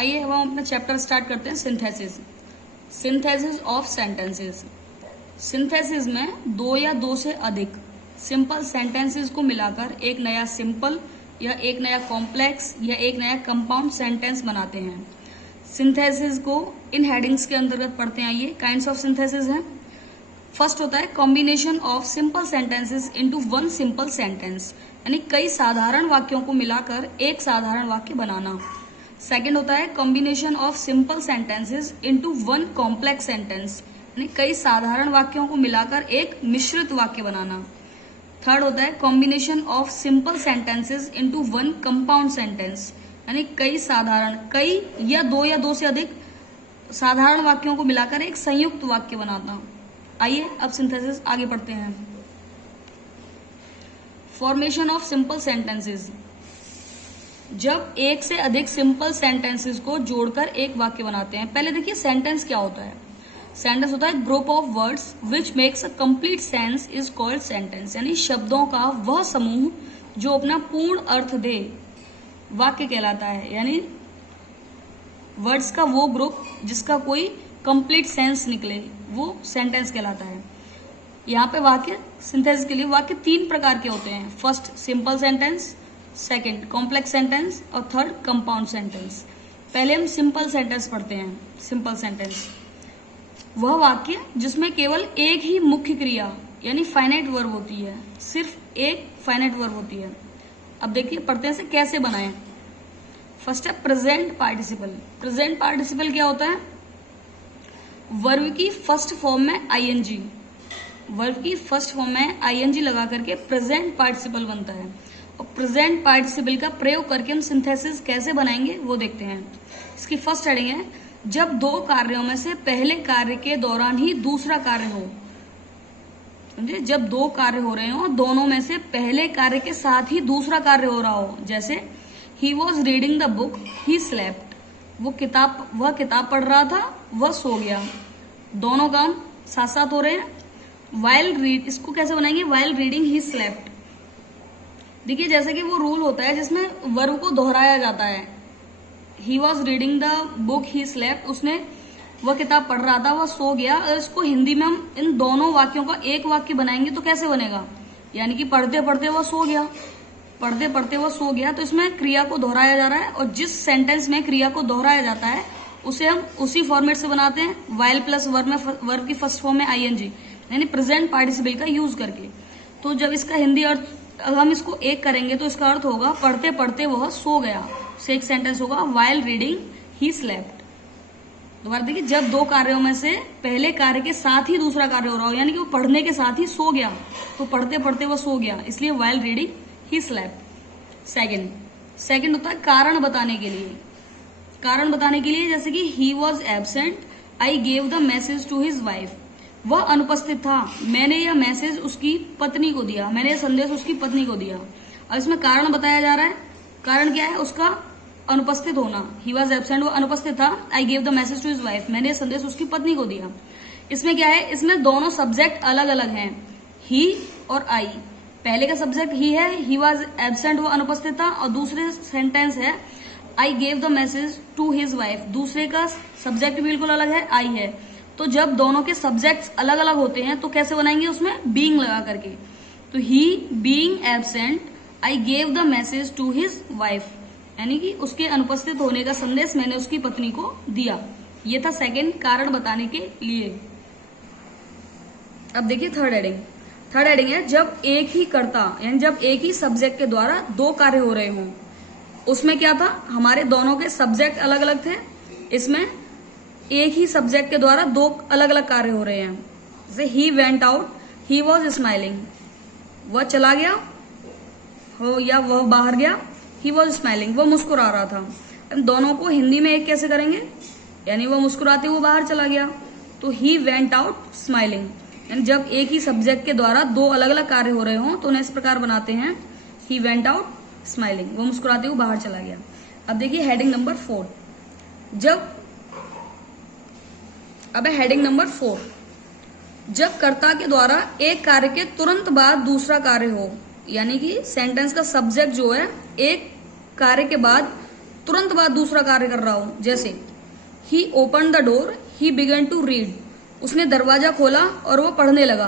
आइए अब हम अपना चैप्टर स्टार्ट करते हैं, synthesis. Synthesis of sentences. Synthesis में दो या दो से अधिक सिंपल सेंटेंसेस को मिलाकर एक नया सिंपल या एक नया कॉम्प्लेक्स या एक नया कंपाउंड सेंटेंस बनाते हैं। सिंथेसिस को इन हेडिंग्स के अंतर्गत पढ़ते हैं। आइए, काइंड्स ऑफ सिंथेसिस हैं। फर्स्ट होता है combination of simple sentences into one simple sentence, यानी कई साधारण वाक्यों को मिलाकर एक साधारण वाक्य बनाना। सेकंड होता है combination of simple sentences into one complex sentence, यानी कई साधारण वाक्यों को मिलाकर एक मिश्रित वाक्य बनाना। थर्ड होता है combination of simple sentences into one compound sentence, यानी कई या दो से अधिक साधारण वाक्यों को मिलाकर एक संयुक्त वाक्य बनाना। आइए अब सिंथेसिस आगे पढ़ते हैं। Formation of simple sentences. जब एक से अधिक सिंपल सेंटेंसेस को जोड़कर एक वाक्य बनाते हैं। पहले देखिए सेंटेंस क्या होता है। सेंटेंस होता है group of words which makes a complete sense is called sentence, यानी शब्दों का वह समूह जो अपना पूर्ण अर्थ दे वाक्य कहलाता है, यानी वर्ड्स का वो ग्रुप जिसका कोई कंप्लीट सेंस निकले वो सेंटेंस कहलाता है। यहाँ पे वाक्य सिंथेसिस के लिए वाक्य तीन प्रकार के होते हैं। First simple sentence, second complex sentence और थर्ड कंपाउंड सेंटेंस। पहले हम सिंपल सेंटेंस पढ़ते हैं। सिंपल सेंटेंस वह वाक्य जिसमें केवल एक ही मुख्य क्रिया यानी फाइनाइट वर्ब होती है, सिर्फ एक फाइनाइट वर्ब होती है। अब देखिए पढ़ते हैं इसे कैसे बनाएं। फर्स्ट है प्रेजेंट पार्टिसिपल। प्रेजेंट पार्टिसिपल क्या होता है? वर्ब की फर्स्ट फॉर्म में आईएनजी, वर्ब की फर्स्ट फॉर्म में आईएनजी लगा करके प्रेजेंट पार्टिसिपल बनता है। और प्रेजेंट पार्टिसिपल का प्रयोग करके हम सिंथेसिस कैसे बनाएंगे वो देखते हैं। इसकी फर्स्ट हेडिंग है जब दो कार्यों में से पहले कार्य के दौरान ही दूसरा कार्य हो। समझे? जब दो कार्य हो रहे हो, दोनों में से पहले कार्य के साथ ही दूसरा कार्य हो रहा हो। जैसे he was reading the book he slept, वह किताब पढ़ रहा था, वह सो गया। दोनों काम साथ साथ हो रहे हैं। वाइल रीड, इसको कैसे बनाएंगे? While reading he slept. देखिए जैसे कि वो रूल होता है जिसमें वर्ब को दोहराया जाता है। He was reading the book he slept, उसने वह किताब पढ़ रहा था, वह सो गया। और इसको हिंदी में हम इन दोनों वाक्यों का एक वाक्य बनाएंगे तो कैसे बनेगा? यानी कि पढ़ते पढ़ते वह सो गया, पढ़ते पढ़ते वह सो गया। तो इसमें क्रिया को दोहराया जा रहा है और जिस सेंटेंस में क्रिया को दोहराया जाता है उसे हम उसी फॉर्मेट से बनाते हैं, वाइल प्लस वर्ब में वर्ब की फर्स्ट फॉर्म में आईएनजी, यानी प्रेजेंट पार्टिसिपल का यूज करके। तो जब इसका हिंदी अर्थ अगर हम इसको एक करेंगे तो इसका अर्थ होगा पढ़ते पढ़ते वह सो गया। से एक सेंटेंस होगा वाइल रीडिंग ही स्लेप्ट। दोबारा देखिए, जब दो कार्यों में से पहले कार्य के साथ ही दूसरा कार्य हो रहा हो, यानी कि वो पढ़ने के साथ ही सो गया, तो पढ़ते पढ़ते वह सो गया, इसलिए while reading he slept. Second होता है कारण बताने के लिए। कारण बताने के लिए जैसे कि he was absent, I gave the message to his wife, वह अनुपस्थित था, मैंने यह मैसेज उसकी पत्नी को दिया, मैंने यह संदेश उसकी पत्नी को दिया। अब इसमें कारण बताया जा रहा है। कारण क्या है? उसका अनुपस्थित होना। ही वॉज एबसेंट, वो अनुपस्थित था। I gave the message to his wife, मैंने यह संदेश उसकी पत्नी को दिया। इसमें क्या है? इसमें दोनों सब्जेक्ट अलग अलग हैं, ही और आई। पहले का सब्जेक्ट ही है, ही वॉज एबसेंट, वो अनुपस्थित था। और दूसरे सेंटेंस है I gave the message to his wife, दूसरे का सब्जेक्ट बिल्कुल अलग है, आई है। तो जब दोनों के सब्जेक्ट्स अलग अलग होते हैं तो कैसे बनाएंगे? उसमें बीइंग लगा करके। तो he being absent, I gave the message to his wife, यानी कि उसके अनुपस्थित होने का संदेश मैंने उसकी पत्नी को दिया। ये था सेकंड, कारण बताने के लिए। अब देखिए थर्ड हेडिंग। थर्ड हेडिंग है जब एक ही कर्ता यानी जब एक ही सब्जेक्ट के द्वारा दो कार्य हो रहे हों। उसमें क्या था? हमारे दोनों के सब्जेक्ट अलग अलग थे, इसमें एक ही सब्जेक्ट के द्वारा दो अलग अलग कार्य हो रहे हैं। जैसे he went out, he was smiling, वह चला गया हो या वह बाहर गया, ही वॉज स्माइलिंग, वह मुस्कुरा रहा था। दोनों को हिंदी में एक कैसे करेंगे? यानी वह मुस्कुराते हुए बाहर चला गया, तो ही वेंट आउट स्माइलिंग। यानी जब एक ही सब्जेक्ट के द्वारा दो अलग अलग कार्य हो रहे हों तो उन्हें इस प्रकार बनाते हैं ही वेंट आउट स्माइलिंग, वो मुस्कुराते हुए बाहर चला गया। अब देखिए हेडिंग नंबर 4। हेडिंग नंबर 4, जब कर्ता के द्वारा एक कार्य के तुरंत बाद दूसरा कार्य हो, यानी कि सेंटेंस का सब्जेक्ट जो है एक कार्य के बाद तुरंत बाद दूसरा कार्य कर रहा हो, जैसे ही open the door he began to read, उसने दरवाजा खोला और वो पढ़ने लगा।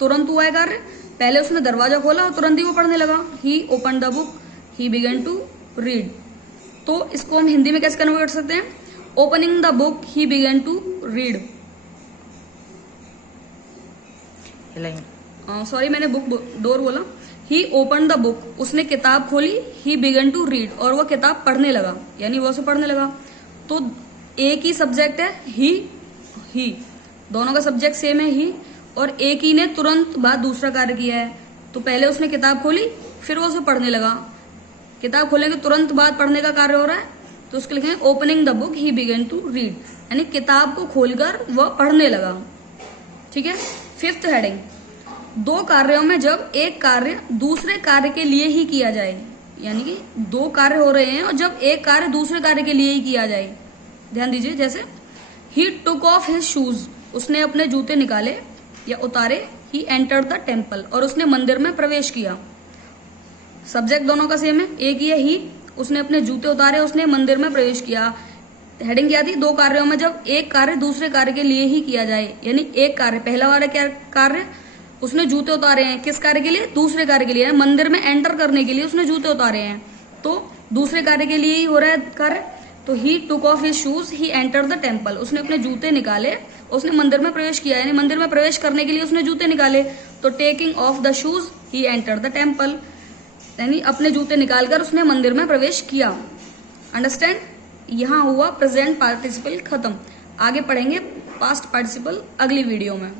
तुरंत हुआ है कार्य, पहले उसने दरवाजा खोला और तुरंत ही वो पढ़ने लगा। He open the book he began to read. तो इसको हम हिंदी में कैसे कन्वर्ट कर सकते हैं? Opening the book he began to read. Sorry, मैंने बुक डोर बोला। ही ओपन द बुक, उसने किताब खोली, ही बिगन टू रीड, और वो किताब पढ़ने लगा, यानी वो उसे पढ़ने लगा। तो एक ही सब्जेक्ट है ही, दोनों का सब्जेक्ट सेम है ही, और एक ही ने तुरंत बाद दूसरा कार्य किया है। तो पहले उसने किताब खोली, फिर वो उसे पढ़ने लगा। किताब खोलने के तुरंत बाद पढ़ने का कार्य हो रहा है, तो उसके लिखेंगे opening the book he began to read, यानी किताब को खोलकर वह पढ़ने लगा। ठीक है। फिफ्थ हेडिंग, दो कार्यों में जब एक कार्य दूसरे कार्य के लिए ही किया जाए, यानी कि दो कार्य हो रहे हैं और जब एक कार्य दूसरे कार्य के लिए ही किया जाए। ध्यान दीजिए, जैसे ही टुक ऑफ हिज शूज, उसने अपने जूते निकाले या उतारे। ही एंटर्ड द टेम्पल, और उसने मंदिर में प्रवेश किया। सब्जेक्ट दोनों का सेम है, एक ही है ही, उसने अपने जूते उतारे, उसने मंदिर में प्रवेश किया। हेडिंग क्या थी? दो कार्यों में जब एक कार्य दूसरे कार्य के लिए ही किया जाए, यानी एक कार्य, पहला वाला क्या कार्य, उसने जूते उतारे हैं, किस कार्य के लिए? दूसरे कार्य के लिए। मंदिर में एंटर करने के लिए उसने जूते उतारे हैं, तो दूसरे कार्य के लिए ही हो रहा है कार्य। तो he took off his shoes he enter the temple, उसने अपने जूते निकाले, उसने मंदिर में प्रवेश किया, यानी मंदिर में प्रवेश करने के लिए उसने जूते निकाले। तो taking of the shoes he enter the temple, यानी अपने जूते निकालकर उसने मंदिर में प्रवेश किया। अंडरस्टैंड? यहां हुआ प्रेजेंट पार्टिसिपल खत्म। आगे पढ़ेंगे पास्ट पार्टिसिपल अगली वीडियो में।